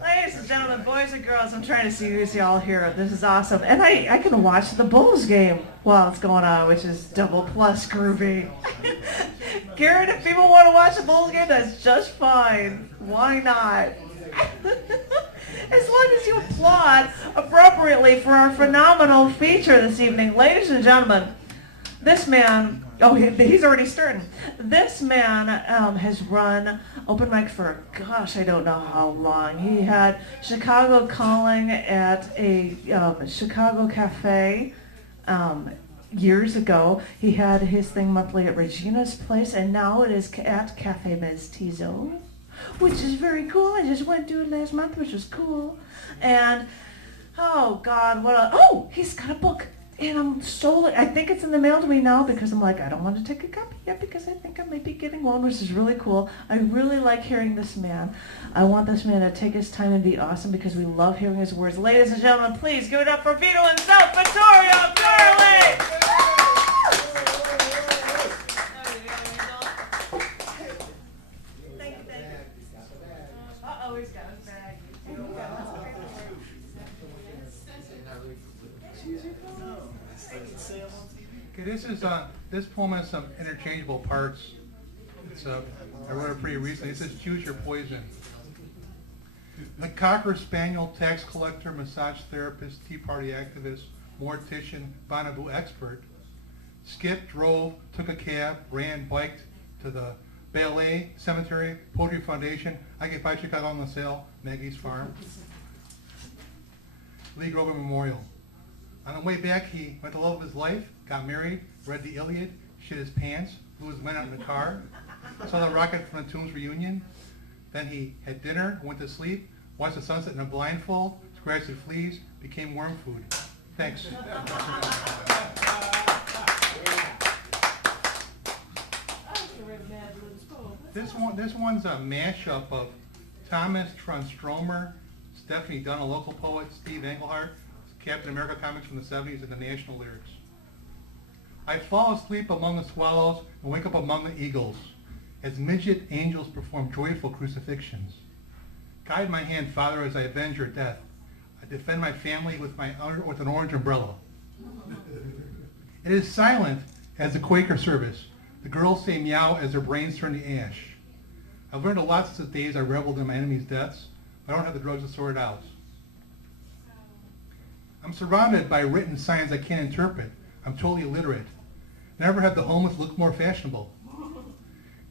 Ladies and gentlemen, boys and girls, I'm trying to see who's all here. This is awesome. And I can watch the Bulls game while it's going on, which is double plus groovy. Garrett, if people want to watch the Bulls game, that's just fine. Why not? As long as you applaud appropriately for our phenomenal feature this evening. Ladies and gentlemen, this man, he's already starting. This man has run open mic for, gosh, I don't know how long. He had Chicago calling at a Chicago cafe years ago. He had his thing monthly at Regina's Place, and now it is at Cafe Mestizo, which is very cool. I just went to it last month, which was cool. And, oh, God, what else? Oh, he's got a book. And I think it's in the mail to me now because I'm like, I don't want to take a copy yet because I think I might be getting one, which is really cool. I really like hearing this man. I want this man to take his time and be awesome because we love hearing his words. Ladies and gentlemen, please give it up for Vito himself, Vittorio Carli! Thank you. Uh-oh, he's got his bag. Okay, this poem has some interchangeable parts. I wrote it pretty recently. It says, choose your poison. The Cocker Spaniel, tax collector, massage therapist, Tea Party activist, mortician, Bonnaboo expert, skipped, drove, took a cab, ran, biked to the ballet, cemetery, poetry foundation, I Get 5 Chicago on the sale, Maggie's farm, Lee Grover Memorial. On the way back, he met the love of his life, got married, read the Iliad, shit his pants, blew his men out in the car, saw the rocket from the Tombs reunion. Then he had dinner, went to sleep, watched the sunset in a blindfold, scratched at fleas, became worm food. Thanks. This one's a mashup of Thomas Tronstromer, Stephanie Dunn, a local poet, Steve Englehart, Captain America comics from the 70s, and the national lyrics. I fall asleep among the swallows and wake up among the eagles as midget angels perform joyful crucifixions. Guide my hand, Father, as I avenge your death. I defend my family with an orange umbrella. It is silent as the Quaker service. The girls say meow as their brains turn to ash. I've learned a lot since the days I reveled in my enemies' deaths, but I don't have the drugs to sort it out. I'm surrounded by written signs I can't interpret. I'm totally illiterate. Never had the homeless look more fashionable.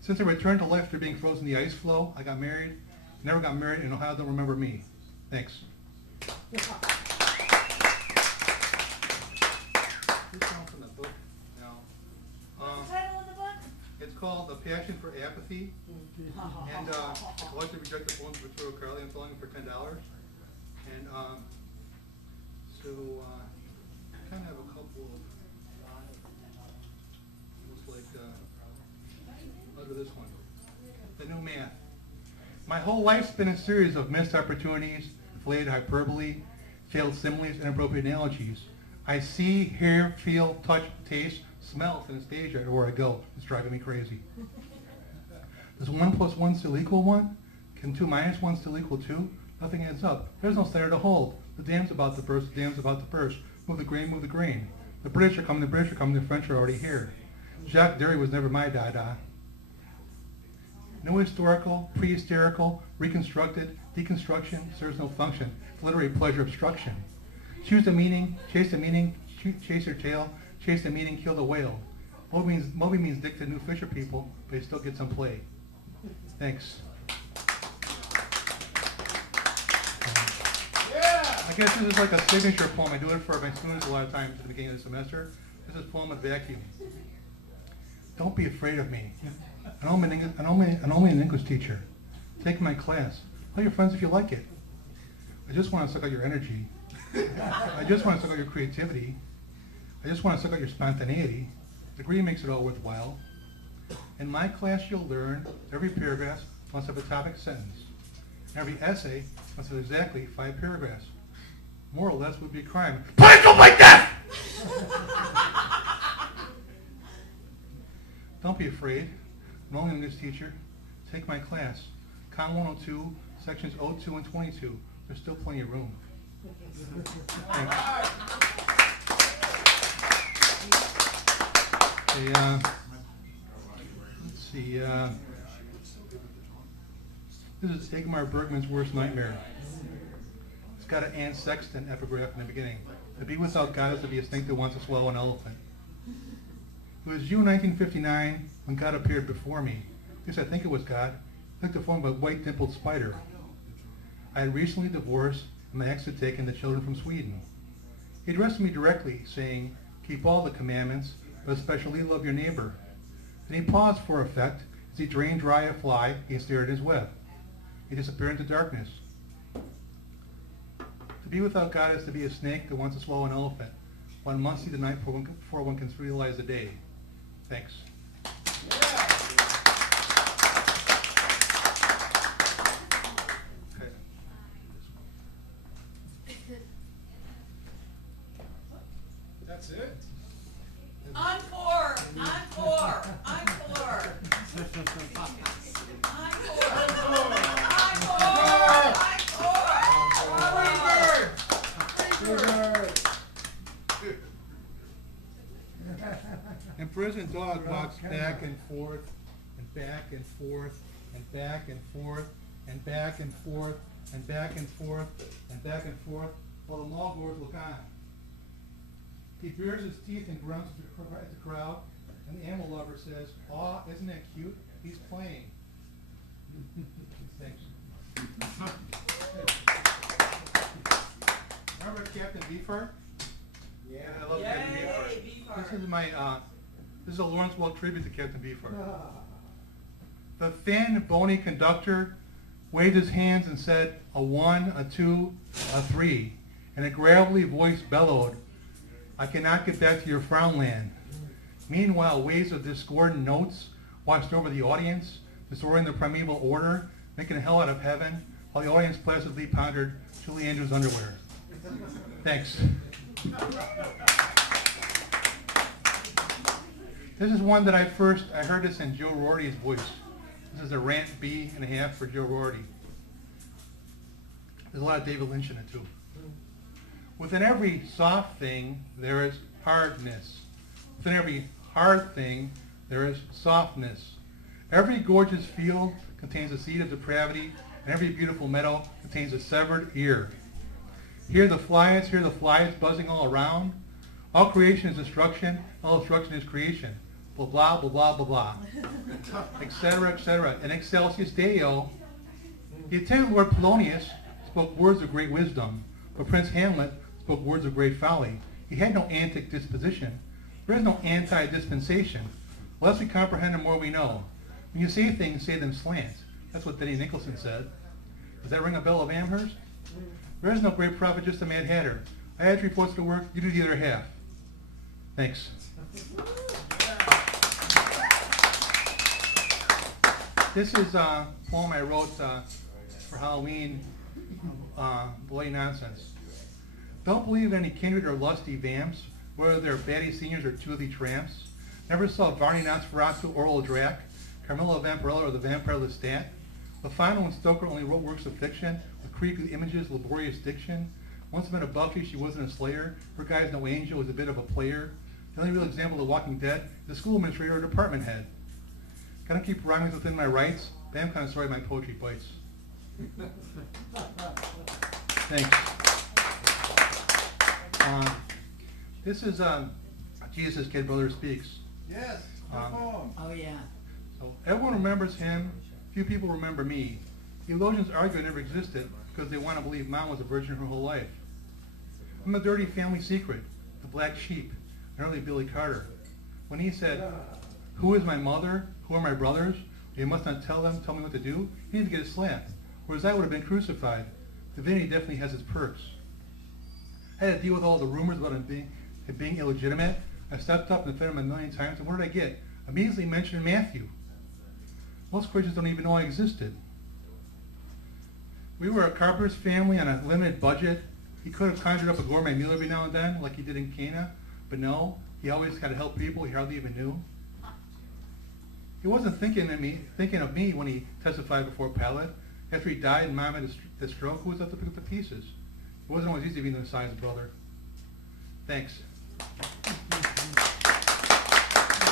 Since I returned to life after being frozen in the ice floe, I got married. Never got married, and Ohio don't remember me. Thanks. This one's from the book now. What's the title of the book? It's called The Passion for Apathy. And Collective Rejected Poems by Vittorio Carli. I'm selling them for $10. And so I kind of have a couple of, almost like, look at this one. The New Math. My whole life's been a series of missed opportunities, inflated hyperbole, failed similes, and inappropriate analogies. I see, hear, feel, touch, taste, smell synesthesia everywhere I go. It's driving me crazy. Does 1 plus 1 still equal 1? Can 2 minus 1 still equal 2? Nothing adds up. There's no center to hold. The dam's about to burst, the dam's about to burst. Move the grain, move the grain. The British are coming, the British are coming, the French are already here. Jacques Derry was never my dada. No historical, pre-hysterical, reconstructed, deconstruction serves no function. It's literary pleasure obstruction. Choose the meaning, chase your tail, chase the meaning, kill the whale. Moby means dick to new fisher people, but he still gets some play. Thanks. I guess this is like a signature poem. I do it for my students a lot of times at the beginning of the semester. This is Poem with Vacuum. Don't be afraid of me. I'm only an English teacher. Take my class. Tell your friends if you like it. I just want to suck out your energy. I just want to suck out your creativity. I just want to suck out your spontaneity. Degree makes it all worthwhile. In my class, you'll learn every paragraph must have a topic sentence. Every essay must have exactly 5 paragraphs. More or less would be a crime. Punishable by death! Don't be afraid. I'm only an English teacher. Take my class. Con 102, sections 02 and 22. There's still plenty of room. Thanks. Let's see. This is Igmar Bergman's worst nightmare. It's got an Anne Sexton epigraph in the beginning. To be without God is to be a snake that wants to swallow an elephant. It was June 1959 when God appeared before me. At least I think it was God. I took the form of a white dimpled spider. I had recently divorced and my ex had taken the children from Sweden. He addressed me directly, saying, "Keep all the commandments, but especially love your neighbor." Then he paused for effect. As he drained dry a fly, he stared at his web. He disappeared into darkness. To be without God is to be a snake that wants to swallow an elephant. One must see the night before one can realize the day. Thanks. Okay. That's it? Encore! Encore! Encore! In prison, dog walks back and forth, and back and forth, and back and forth, and back and forth, and back and forth, and back and forth, while the mall goers look on. He bares his teeth and grunts at the crowd, and the animal lover says, "Aw, isn't that cute? He's playing." Thanks. Remember Captain Beefheart? Yeah. I love Captain Beefheart. This is my this is a Lawrence Welk tribute to Captain Beefheart. The thin, bony conductor waved his hands and said, "A 1, a 2, a 3," and a gravelly voice bellowed, "I cannot get back to your Frownland." Meanwhile, waves of discordant notes washed over the audience, distorting the primeval order, making hell out of heaven, while the audience placidly pondered Julie Andrews' underwear. Thanks. This is one that I heard this in Joe Rorty's voice. This is a rant B and a half for Joe Rorty. There's a lot of David Lynch in it too. Within every soft thing, there is hardness. Within every hard thing, there is softness. Every gorgeous field contains a seed of depravity, and every beautiful meadow contains a severed ear. Hear the flies buzzing all around. All creation is destruction, all destruction is creation. Blah, blah, blah, blah, blah, blah. Etc., etc. In Excelsius Deo, the attendant Lord Polonius spoke words of great wisdom, but Prince Hamlet spoke words of great folly. He had no antic disposition. There is no anti-dispensation. The less we comprehend, the more we know. When you say things, say them slant. That's what Denny Nicholson said. Does that ring a bell of Amherst? There is no great prophet, just a mad hatter. I add 3/4 of the work, you do the other half. Thanks. This is a poem I wrote for Halloween, Bloody Nonsense. Don't believe any kindred or lusty vamps, whether they're batty seniors or toothy tramps. Never saw Varney Nosferatu or Old Drac, Carmilla Vampirella or the Vampire Lestat. Lafano and Stoker only wrote works of fiction with creepy images, laborious diction. Once met a Buffy, she wasn't a slayer. Her guy's no angel, was a bit of a player. The only real example of The Walking Dead is the school administrator or department head. Gotta keep rhyming within my rights, but I'm kind of sorry my poetry bites. Thanks. This is Jesus' Kid Brother Speaks. Yes. Oh yeah. So everyone remembers him. Few people remember me. Theologians argue I never existed because they want to believe Mom was a virgin her whole life. I'm a dirty family secret, the black sheep, an early Billy Carter. When he said, "Who is my mother? Who are my brothers? You must not tell me what to do," he needed to get a slap. Whereas I would have been crucified. Divinity definitely has its perks. I had to deal with all the rumors about him being illegitimate. I stepped up and defended him a million times, and what did I get? Immediately mentioned Matthew. Most Christians don't even know I existed. We were a carpenter's family on a limited budget. He could have conjured up a gourmet meal every now and then, like he did in Cana, but no, he always had to help people he hardly even knew. He wasn't thinking of me when he testified before Pilate. After he died and Mom had the stroke, who was left to pick up the pieces? It wasn't always easy being the Messiah's brother. Thanks.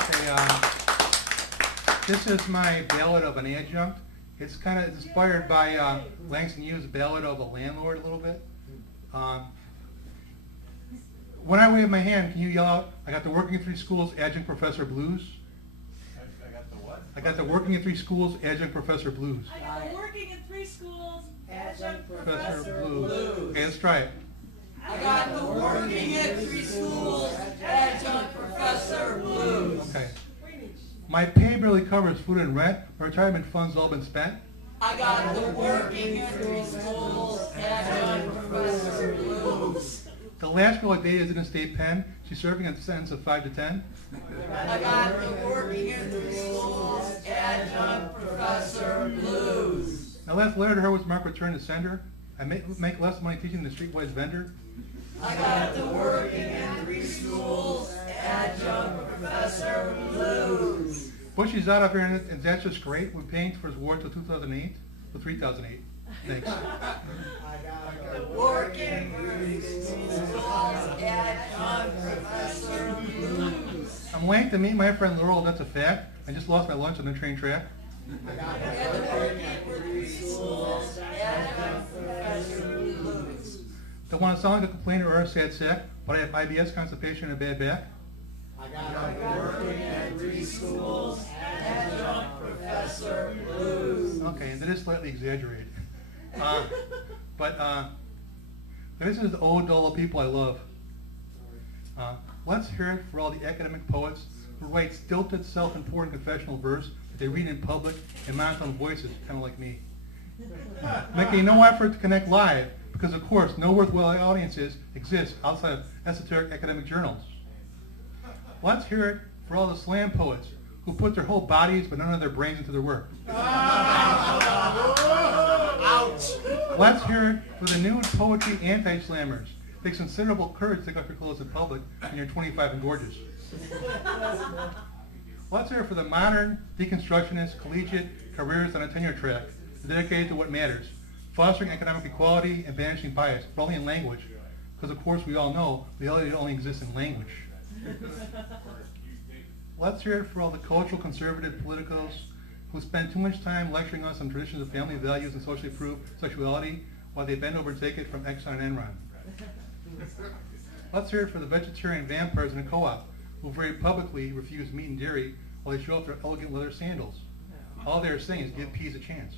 Okay, this is my Ballad of an Adjunct. It's kind of inspired by Langston Hughes' Ballad of a Landlord a little bit. When I wave my hand, can you yell out, I got the Working in 3 Schools Adjunct Professor Blues? I got the what? I got the Working in 3 Schools Adjunct Professor Blues. I got the Working in 3 Schools Adjunct Professor Professor Blues. Blues. Okay, let's try it. I got the Working in 3 Schools Adjunct Professor Blues. Okay. My pay barely covers food and rent. My retirement funds all been spent. I got the Working in 3 Schools Adjunct Professor Blues. The last girl I dated is in a state pen. She's serving a sentence of 5 to 10. I got the Working in 3 Schools Adjunct Professor Blues. My last letter to her was marked return to sender. I make less money teaching than the streetwise vendor. I got the Working in 3 Schools Adjunct Professor Blues. Bushy's out up here, and that's just great. We're paying for his war till 2008, till 3008. Thanks. Working in 3 Schools Adjunct Professor Blues. I'm late to meet my friend Laurel. That's a fact. I just lost my lunch on the train track. Don't want to sound like a complainer or a sad sack, but I have IBS, constipation, and a bad back. I got Working in 3 Schools Adjunct Professor Blues. Okay, and that is slightly exaggerated. But this is the ode to all the people I love. Let's hear it for all the academic poets who write stilted, self-important confessional verse that they read in public in monotone voices, kind of like me. Making no effort to connect live, because of course no worthwhile audiences exist outside of esoteric academic journals. Let's hear it for all the slam poets who put their whole bodies but none of their brains into their work. Ouch! Let's hear it for the nude poetry anti-slammers. It takes considerable courage to take off your clothes in public when you're 25 and gorgeous. Let's hear it for the modern deconstructionist collegiate careers on a tenure track, dedicated to what matters, fostering economic equality and banishing bias, but only in language, because of course we all know reality only exists in language. Let's hear it for all the cultural conservative politicos who spend too much time lecturing us on traditions of family values and socially approved sexuality while they bend over and take it from Exxon and Enron. Let's hear it for the vegetarian vampires in a co-op who very publicly refuse meat and dairy while they show off their elegant leather sandals. All they're saying is give peas a chance.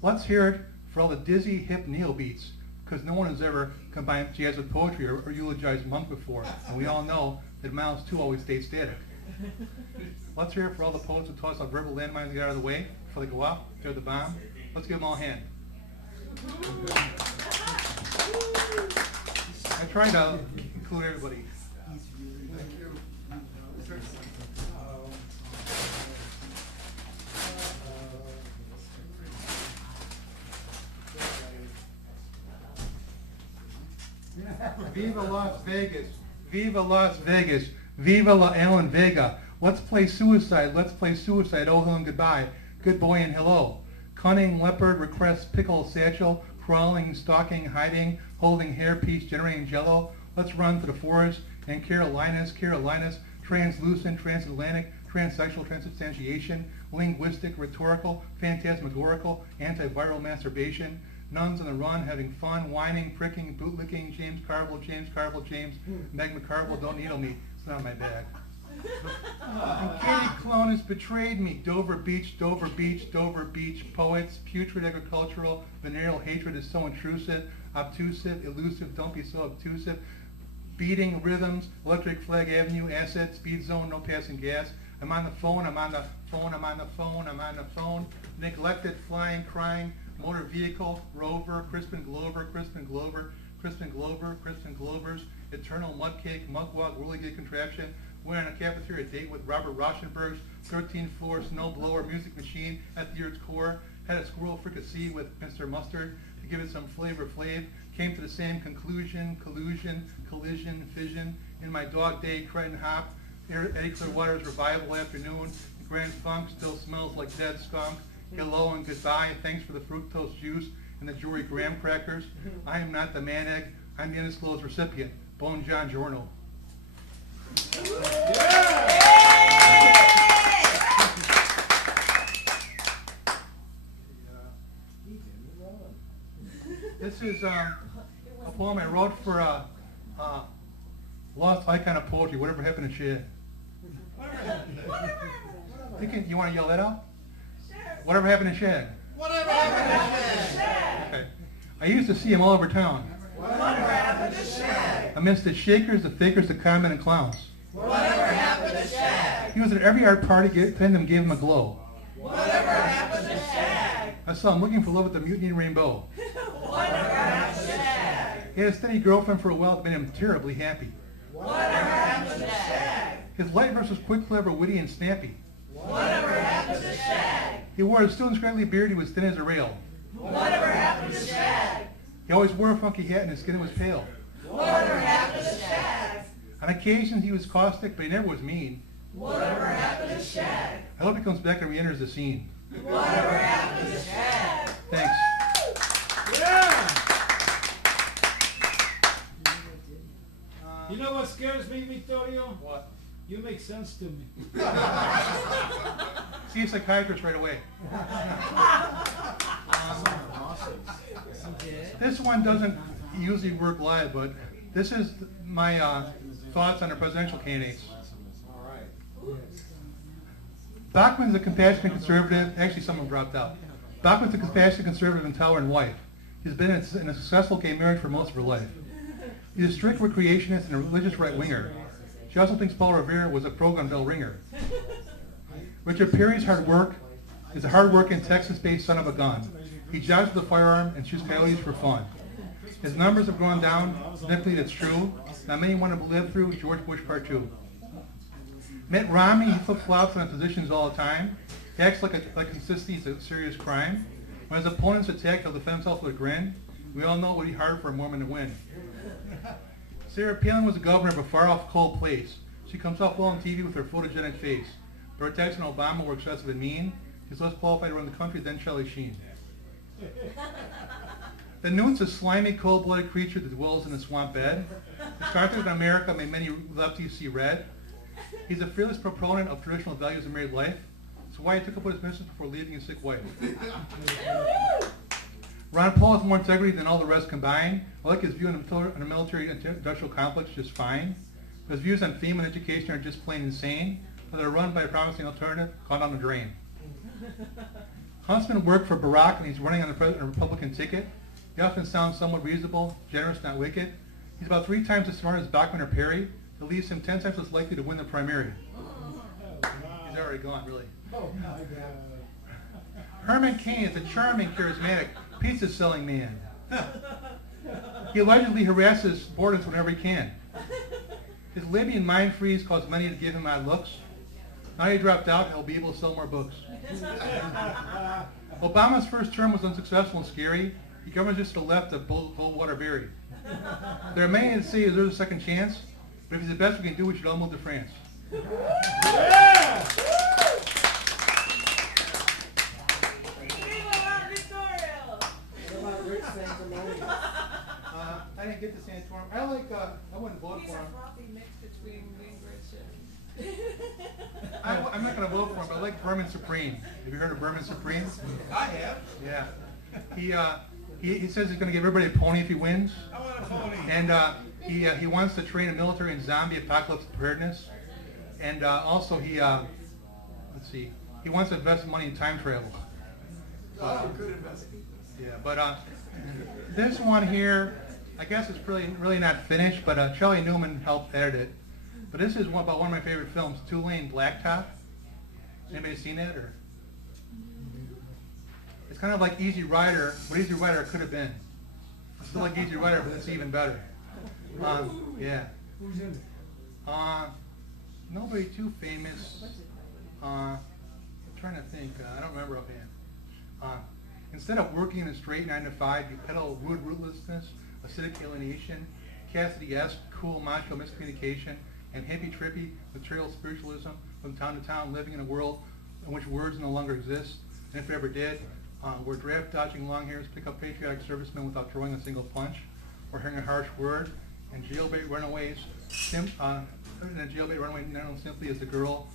Let's hear it for all the dizzy hip neo beats, because no one has ever combined jazz with poetry or eulogized Monk before, and we all know that Miles 2 always stayed static. Let's hear it for all the poets who toss out verbal landmines to get out of the way before they go off, they're the bomb. Let's give them all a hand. I tried to include everybody. Viva Las Vegas. Viva Las Vegas. Viva La Alan Vega. Let's play suicide. Let's play suicide. Oh, hello and goodbye. Good boy and hello. Cunning leopard requests pickle satchel. Crawling, stalking, hiding, holding hairpiece, generating jello. Let's run to the forest. And Carolinas, translucent, transatlantic, transsexual, transubstantiation, linguistic, rhetorical, phantasmagorical, antiviral masturbation. Nuns on the run, having fun, whining, pricking, bootlicking, James Carville, Meg McCarville, don't needle me, it's not my bag. And Katie Clone has betrayed me. Dover Beach, poets, putrid agricultural, venereal hatred is so intrusive, obtrusive, elusive, don't be so obtrusive. Beating rhythms, Electric Flag Avenue, asset, speed zone, no passing gas. I'm on the phone, neglected, flying, crying, motor vehicle, rover, Crispin Glovers, eternal mudcake, mugwog, whirligig contraption, wearing a cafeteria date with Robert Rauschenberg's 13th floor snowblower music machine at the Earth's core, had a squirrel fricassee with Mr. Mustard to give it some flavor flav, came to the same conclusion, collusion, collision, fission, in my dog day, Crichton Hop, Eddie Clearwater's revival afternoon, Grand Funk still smells like dead skunk. Hello and goodbye. Thanks for the fructose juice and the jewelry graham crackers. I am not the man egg. I'm the undisclosed recipient. Bon John Giorno. This is a poem I wrote for a lost icon of poetry, Whatever Happened to Shad. You want to yell that out? Sure. Whatever happened to Shad? Whatever happened to Shad? Okay. I used to see him all over town. Whatever happened to Shad? Amidst the shakers, the fakers, the conmen, and clowns. Whatever happened to Shad? He was at every art party, pinned him, gave him a glow. Whatever happened to Shad? I saw him looking for love at the Mutiny Rainbow. Whatever happened to Shad? He had a steady girlfriend for a while that made him terribly happy. Whatever happened to Shad? His light verse was quick, clever, witty, and snappy. Whatever happened to Shad? He wore a student's scraggly beard. He was thin as a rail. Whatever happened to Shad? He always wore a funky hat and his skin was pale. Whatever happened to Shad? On occasions he was caustic, but he never was mean. Whatever happened to Shad? I hope he comes back and re-enters the scene. Whatever happened to Shad? Thanks. Yeah! You know what scares me, Vittorio? What? You make sense to me. See a psychiatrist right away. This one doesn't usually work live, but this is my thoughts on the presidential candidates. Bachman's a compassionate conservative. Actually, someone dropped out. Bachman's a compassionate conservative and tolerant wife. He's been in a successful gay marriage for most of her life. He's a strict recreationist and a religious right-winger. She also thinks Paul Revere was a program bell ringer. Richard Perry's is a hard-working Texas-based son of a gun. He jogs with a firearm and shoots coyotes for fun. His numbers have gone down, significantly that's true. Not many want to live through George Bush Part 2. Mitt Romney, he flip-flops on positions all the time. He acts like consistency is a serious crime. When his opponents attack, he'll defend himself with a grin. We all know it would be hard for a Mormon to win. Sarah Palin was the governor of a far-off cold place. She comes off well on TV with her photogenic face. But her attacks on Obama were excessive and mean. He's less qualified to run the country than Charlie Sheen. The Newt's a slimy, cold-blooded creature that dwells in a swamp bed. His contact in America made many lefties see red. He's a fearless proponent of traditional values in married life. So why he took up with his business before leaving his sick wife. Ron Paul has more integrity than all the rest combined. I like his view on the military-industrial complex just fine. But his views on FEMA and education are just plain insane. But they're run by a promising alternative gone down the drain. Huntsman worked for Barack and he's running on a Republican ticket. He often sounds somewhat reasonable, generous, not wicked. He's about 3 times as smart as Bachman or Perry. That leaves him 10 times less likely to win the primary. He's already gone, really. Herman Cain is a charming, charismatic, pizza-selling man. He allegedly harasses boredoms whenever he can. His Libyan mind freeze caused many to give him odd looks. Now he dropped out, he'll be able to sell more books. Obama's first term was unsuccessful and scary. He governs just to the left of Goldwater Berry. There are many that say there's a second chance, but if he's the best we can do, we should all move to France. Yeah! I didn't get the sanatorium. I wouldn't vote for him. I'm not going to vote for him, but I like Berman Supreme. Have you heard of Berman Supreme? I have. Yeah. He says he's going to give everybody a pony if he wins. I want a pony. And he wants to train a military in zombie apocalypse preparedness. And also he wants to invest money in time travel. Oh, good investment. Yeah, but this one here, I guess it's really not finished, but Shelley Newman helped edit it. But this is about one of my favorite films, Two-Lane Blacktop. Anybody seen that? Or it's kind of like Easy Rider, what Easy Rider could have been. It's still like Easy Rider, but it's even better. Yeah. Who's in it? Nobody too famous. I'm trying to think. I don't remember offhand. Instead of working in a straight 9 to 5, you peddle rude rootlessness, acidic alienation, Cassidy-esque, cool macho miscommunication, and hippie trippy material spiritualism from town to town, living in a world in which words no longer exist, and if it ever did. We're draft dodging long hairs, pick up patriotic servicemen without throwing a single punch, or hearing a harsh word, and jailbait runaways. In a jailbait runaway known simply as the girl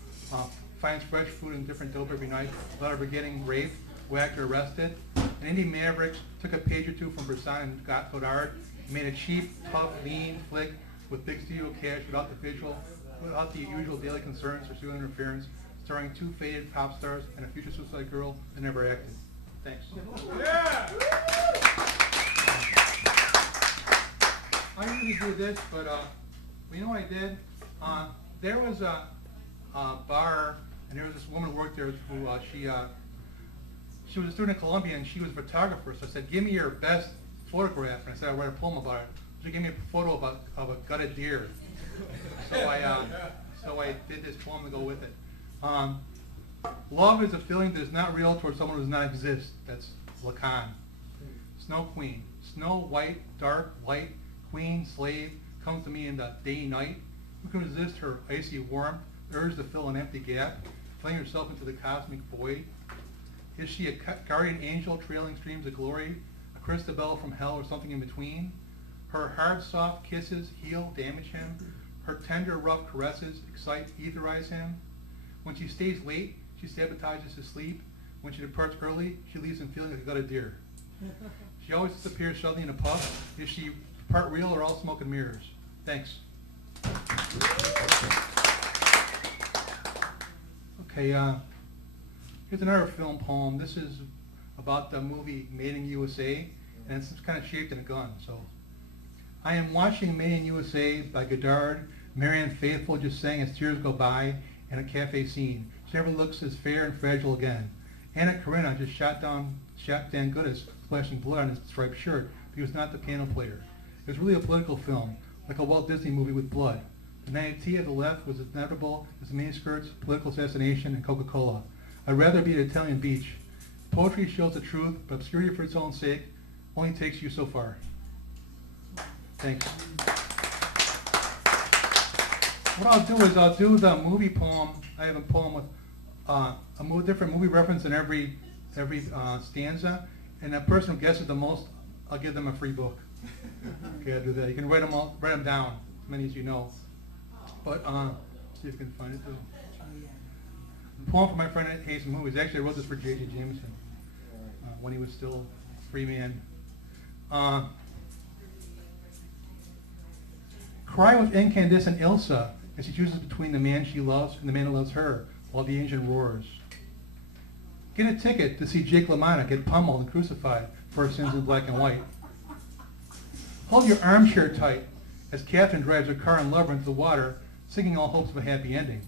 finds fresh food and different dope every night without ever getting raped, whacked, or arrested. And Indie Mavericks took a page or two from Bresson and Godard and made a cheap, tough, lean flick with big studio cash without the usual daily concerns or studio interference, starring two faded pop stars and a future suicide girl that never acted. Thanks. Yeah! I usually do this, but you know what I did? There was a bar, and there was this woman who worked there who she was a student at Columbia, and she was a photographer. So I said, "Give me your best photograph," and I said, "I'll write a poem about it." She gave me a photo of a gutted deer. So I did this poem to go with it. Love is a feeling that is not real towards someone who does not exist. That's Lacan. Snow Queen. Snow white, dark, light, queen, slave, comes to me in the day night. Who can resist her icy warmth, urge to fill an empty gap, fling herself into the cosmic void? Is she a guardian angel trailing streams of glory, a Christabel from hell, or something in between? Her hard, soft kisses heal, damage him. Her tender, rough caresses excite, etherize him. When she stays late, she sabotages his sleep. When she departs early, she leaves him feeling like a gutted deer. She always disappears suddenly in a puff. Is she part real or all smoke and mirrors? Thanks. Okay, here's another film poem. This is about the movie Made in USA, and it's kind of shaped in a gun. So, I am watching Made in USA by Godard. Marianne Faithfull just sang as tears go by in a cafe scene. She never looks as fair and fragile again. Anna Karenina just shot down Dan Goodis, splashing blood on his striped shirt, but he was not the piano player. It was really a political film, like a Walt Disney movie with blood. The naivety of the left was as inevitable as miniskirts, political assassination, and Coca-Cola. I'd rather be at Italian beach. Poetry shows the truth, but obscurity for its own sake only takes you so far. Thanks. What I'll do is I'll do the movie poem. I have a poem with a different movie reference in every stanza, and that person who guesses the most, I'll give them a free book. Okay, I'll do that. You can write them down, as many as you know. But see if you can find it too. The poem from my friend Hayes Movies. Actually, I wrote this for J.J. Jameson when he was still a free man. Cry with incandescent Ilsa as she chooses between the man she loves and the man who loves her, while the engine roars. Get a ticket to see Jake LaMotta get pummeled and crucified for her sins in black and white. Hold your armchair tight as Catherine drives her car and lover into the water, singing all hopes of a happy ending.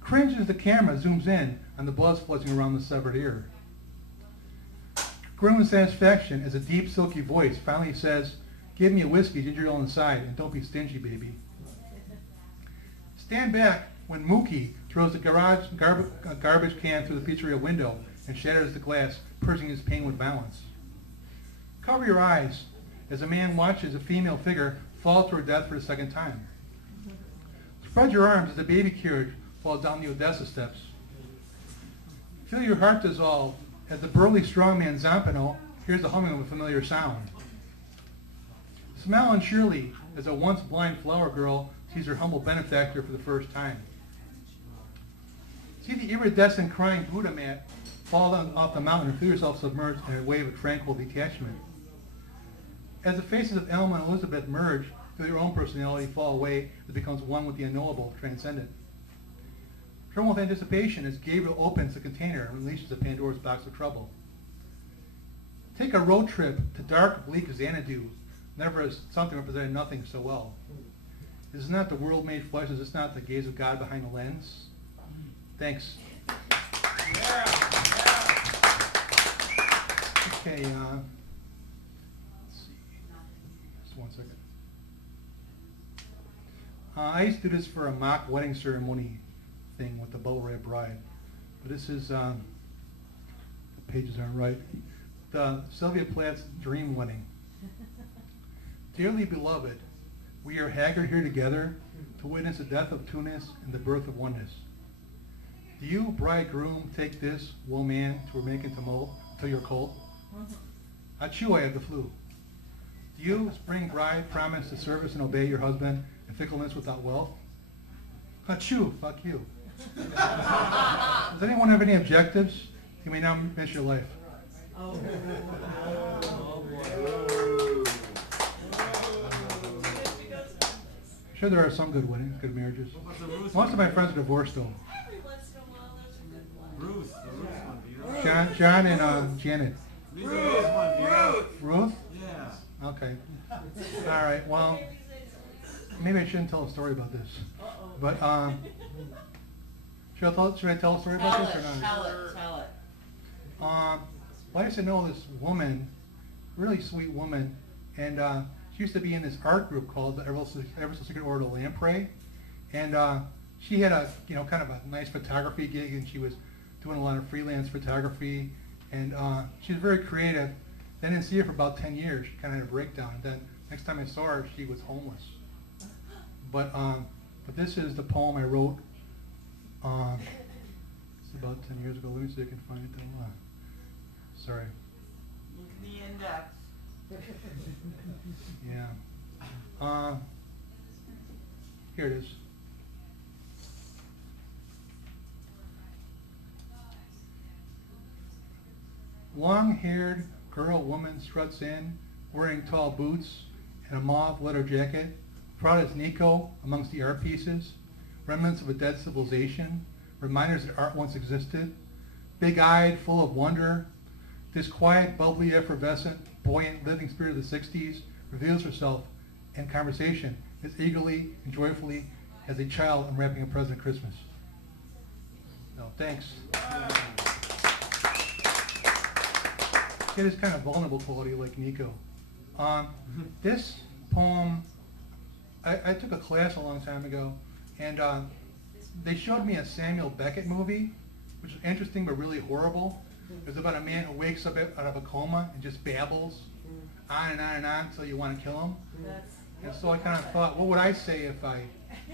Cringe as the camera zooms in on the blood splashing around the severed ear. Grin with satisfaction as a deep, silky voice finally says, "Give me a whiskey, ginger ale inside, and don't be stingy, baby." Stand back when Mookie throws the garbage can through the pizzeria window and shatters the glass, purging his pain with violence. Cover your eyes as a man watches a female figure fall to her death for the second time. Spread your arms as the baby carriage falls down the Odessa steps. Feel your heart dissolve as the burly strongman Zampano hears the humming of a familiar sound. Smile unsurely as a once blind flower girl sees her humble benefactor for the first time. See the iridescent crying Buddha mat fall off the mountain and feel yourself submerged in a wave of tranquil detachment. As the faces of Elma and Elizabeth merge, feel your own personality fall away as it becomes one with the unknowable, transcendent. Tremble with anticipation as Gabriel opens the container and releases the Pandora's box of trouble. Take a road trip to dark, bleak Xanadu. Never has something represented nothing so well. Is this not the world made flesh? Is this not the gaze of God behind the lens? Thanks. Yeah. Okay, let's see. Just 1 second. I used to do this for a mock wedding ceremony thing with the bubble-wrap bride. But this is, the pages aren't right. The Sylvia Plath's dream wedding. Dearly beloved, we are haggard here together to witness the death of two-ness and the birth of oneness. Do you, bridegroom, take this, woman, to making to mold till you're cold? Achoo, I have the flu. Do you, spring bride, promise to service and obey your husband in fickleness without wealth? Achoo, fuck you. Does anyone have any objectives? You may now miss your life. I'm sure there are some good weddings, good marriages. Most of my friends are divorced though. Ruth. The Ruth one. John and Janet. Ruth. Ruth? Yeah. Okay. All right. Well, maybe I shouldn't tell a story about this. But should I tell a story about this or not? Tell it. Well, I used to know this woman, really sweet woman, and she used to be in this art group called the Ever So Secret Order of Lamprey, and she had a kind of a nice photography gig, and she was doing a lot of freelance photography, and she was very creative. Then I didn't see her for about 10 years. She kind of had a breakdown. Then next time I saw her, she was homeless. But this is the poem I wrote. It's about 10 years ago. Let me see if I can find it. Sorry. Look at the index. Yeah. Here it is. Long-haired girl woman struts in, wearing tall boots and a mauve leather jacket, proud as Nico amongst the art pieces, remnants of a dead civilization, reminders that art once existed. Big-eyed, full of wonder, this quiet, bubbly, effervescent, buoyant, living spirit of the 60s reveals herself in conversation as eagerly and joyfully as a child unwrapping a present at Christmas. So, thanks. It is kind of vulnerable quality like Nico. This poem, I took a class a long time ago, and they showed me a Samuel Beckett movie, which was interesting but really horrible. It was about a man who wakes up out of a coma and just babbles on and on and on until you want to kill him. And so I kind of thought, what would I say if I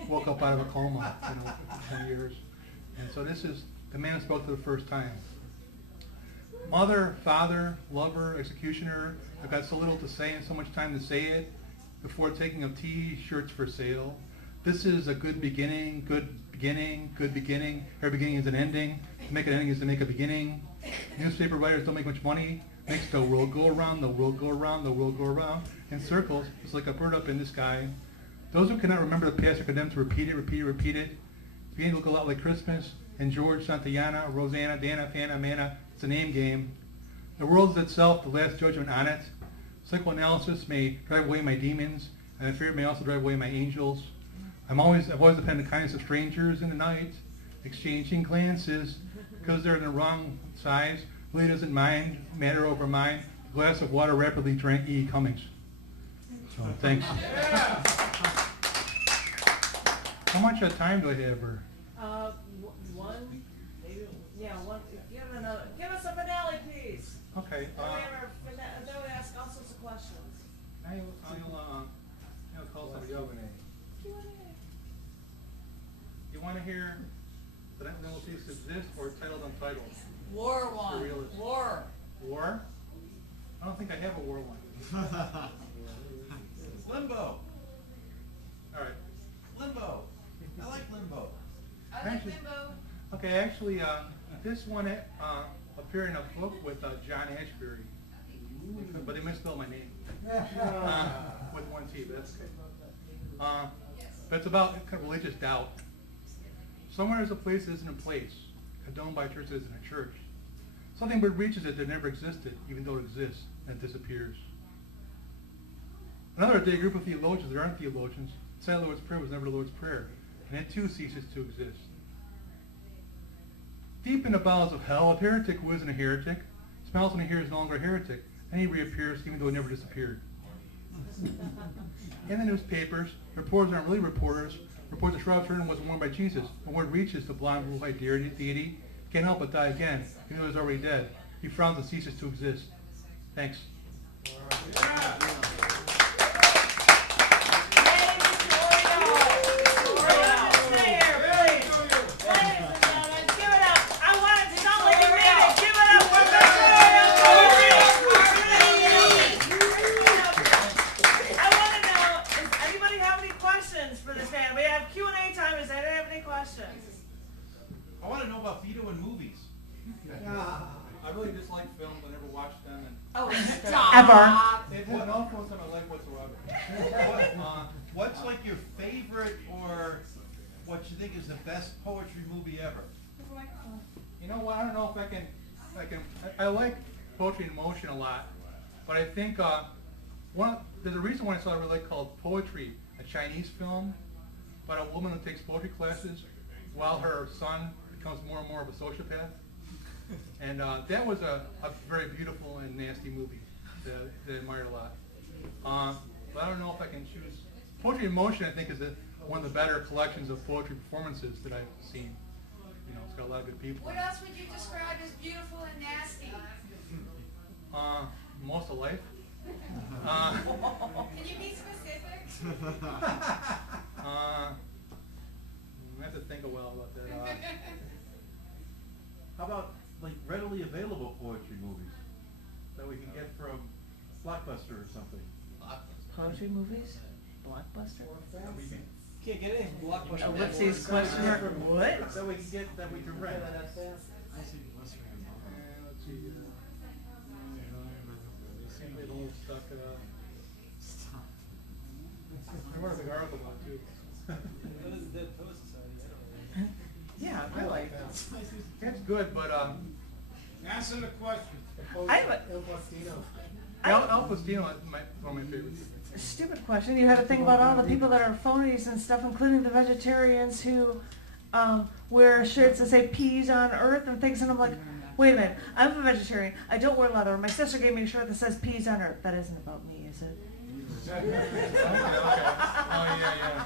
woke up out of a coma, for 10 years? And so this is the man who spoke for the first time. Mother, father, lover, executioner, I've got so little to say and so much time to say it. Before taking of T-shirts for sale. This is a good beginning, good beginning, good beginning. Every beginning is an ending. To make an ending is to make a beginning. Newspaper writers don't make much money. Makes the world go around, the world go around, the world go around. In circles, it's like a bird up in the sky. Those who cannot remember the past are condemned to repeat it, repeat it, repeat it. It's beginning to look a lot like Christmas. And George, Santayana, Rosanna, Dana, Fana, Mana. It's a name game. The world is itself, the last judgment on it. Psychoanalysis may drive away my demons, and fear may also drive away my angels. I've always depended on the kindness of strangers in the night, exchanging glances, because they're in the wrong size. Really doesn't matter over mine. A glass of water rapidly drank E. Cummings. So, thanks. How much time do I have? Or? One. Maybe. Yeah, one. Give us a finale piece. Okay. Then we ask all sorts of questions. I'll call somebody over. You want to hear the final piece exist or titled untitled? War one. Surrealist. War. War? I don't think I have a war one. Limbo. All right. Limbo. I like limbo. I like Actually- limbo. Okay, actually, this one appeared in a book with John Ashbery, but they misspelled my name with one T. But that's okay. But it's about kind of religious doubt. Somewhere there's a place that isn't a place, condoned by a church that isn't a church. Something but reaches it that never existed, even though it exists, and it disappears. Another day, a group of theologians, there aren't theologians, say the Lord's Prayer was never the Lord's Prayer, and it too ceases to exist. Deep in the bowels of hell, a heretic who isn't a heretic smells when he hears no longer a heretic, and he reappears even though he never disappeared. In the newspapers, reporters aren't really reporters. Reports that Shroud's turn wasn't worn by Jesus. When word reaches the blind blue-eyed deity, he can't help but die again, even though he's already dead. He frowns and ceases to exist. Thanks. Stay here, please. Ladies and gentlemen, give it with his hand. We have Q&A time. Does anyone have any questions? I want to know about Vito and movies. I really dislike films. I never watched them. And Oh, stop. Ever. it had no influence on my life whatsoever. What's like your favorite or what you think is the best poetry movie ever? You know what? I don't know if I can. I like Poetry in Motion a lot, but I think there's a reason why I saw a really called Poetry, a Chinese film about a woman who takes poetry classes while her son becomes more and more of a sociopath. And that was a very beautiful and nasty movie that I admired a lot. But I don't know if I can choose. Poetry in Motion, I think, is one of the better collections of poetry performances that I've seen. You know, it's got a lot of good people. What else would you describe as beautiful and nasty? Most of life. Can you be specific? I have to think a while about that. How about like readily available poetry movies that we can get from Blockbuster or something? Poetry movies? Blockbuster? Can't get any Blockbuster. Ellipses question mark. What? That we can get, that we can rent. Let's see. Seems a little stuck. I wrote a big article about it too. That is a Dead Poet Society. Yeah, really. It's good, but Answer the question. I have Al Pacino is one of my favorites. a stupid question. You had to think about all the people that are phonies and stuff, including the vegetarians who wear shirts that say peas on earth and things, and I'm like, wait a minute, I'm a vegetarian. I don't wear leather. My sister gave me a shirt that says peas on earth. That isn't about me, is it? Okay. Oh, yeah.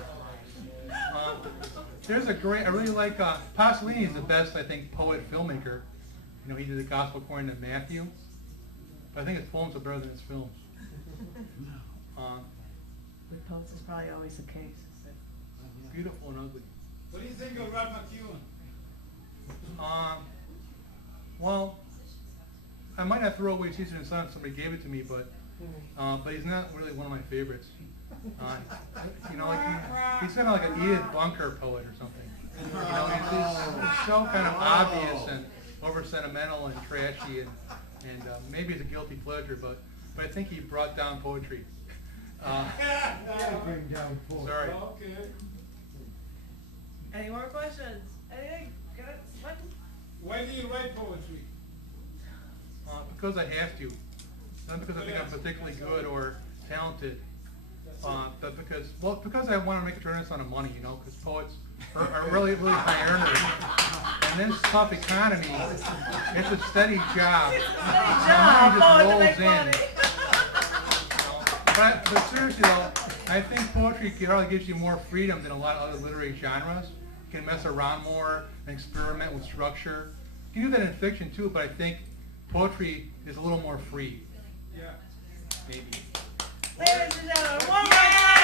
There's a great, I really like, Pasolini is the best, I think, poet filmmaker. You know, he did the Gospel according to Matthew. But I think his poems are better than his films. With poets is probably always the case. Beautiful and ugly. What do you think of Rod McEwen? Well, I might not throw away Caesar and Son if somebody gave it to me, but he's not really one of my favorites. You know, like he's kind of like an Edith Bunker poet or something. You know, he's so kind of obvious and over sentimental and trashy, and maybe it's a guilty pleasure, but I think he brought down poetry. Sorry. Okay. Any more questions? Anything? What? Why do you write poetry? Because I have to. Not because I think I'm particularly good or talented, but because I want to make a tremendous amount of money, you know, because poets are really, really high earners. And in this tough economy, it's a steady job. Steady job. Money Poets just rolls make money. But seriously though, I think poetry probably gives you more freedom than a lot of other literary genres. You can mess around more and experiment with structure. You can do that in fiction too, but I think poetry is a little more free. Yeah. Maybe. Ladies and gentlemen, one more time.